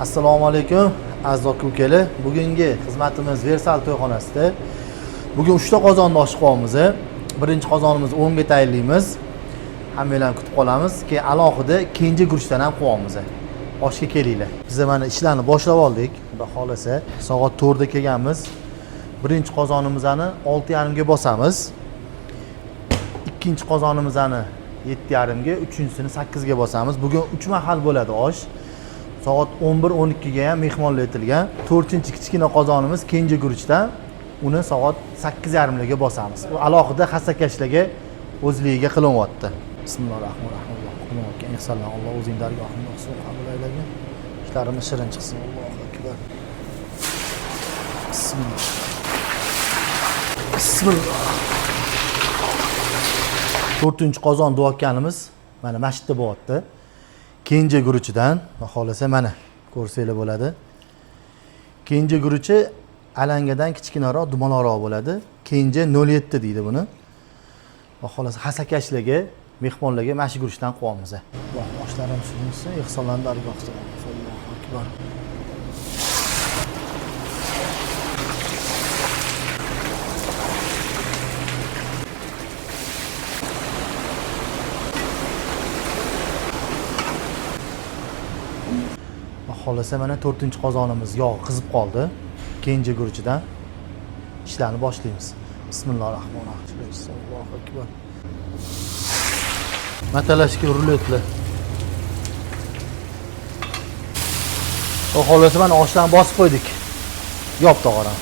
Assalomu alaykum aziz aka ukalar. Bugungi xizmatimiz Versal to'yxonasida. Bugun 3 ta qozonni oshib qo'yamiz. Birinchi qozonimizni 10 ga tayinlaymiz. Hammalarni kutib qolamiz. Keyin alohida ikkinchi guruchdan ham qo'yamiz. Oshga kelinglar. Biz mana ishlarni boshlab oldik. Xudo xolasa, soat 4 da kelganmiz. Birinchi qozonimizni 6:30 ga bosamiz. Ikkinchi qozonimizni 7:30 ga, uchinchisini 8 ga bosamiz. Bugun 3 mahal bo'ladi osh. Soat 11-12 ga ham mehmonlar aytilgan. 4-chi kichkina qozonimiz kenja guruchdan. Uni soat 8:30 ga bosamiz. U alohida hassakashlarga o'zligiga qilinyapti. Bismillahirrohmanirrohim. Xudoga ehsonlar. Alloh o'zing dargohingda olsin, qabul aylasin. Ishlarimiz shirin chiqsin. Allohu akbar. Bismillah. Bismillah. 4-chi qozon duvokanimiz mana masjidda bo'lyapti. Kenja guruchidan, xohlasa mana ko'rsanglar bo'ladi. Kenja guruchi alangadan kichkinaroq, dumaloroq bo'ladi. Kenja 07 deydi buni. Va xohlasa hasakashlarga, mehmonlarga mana shu guruchdan qo'yamiz. Alloh oshlarim surinsin, ehsonlarni dargohida. Allohu akbar. Xohlasa mana 4-chi qozonimiz yog' qizib qoldi. Kenja guruchidan ishlarni boshlaymiz. Bismillahirrohmanirrohim. Allohu akbar. Matalashga ruletlar. Xohlasa mana oshlarni bosib qo'ydik. Yop tog'oram.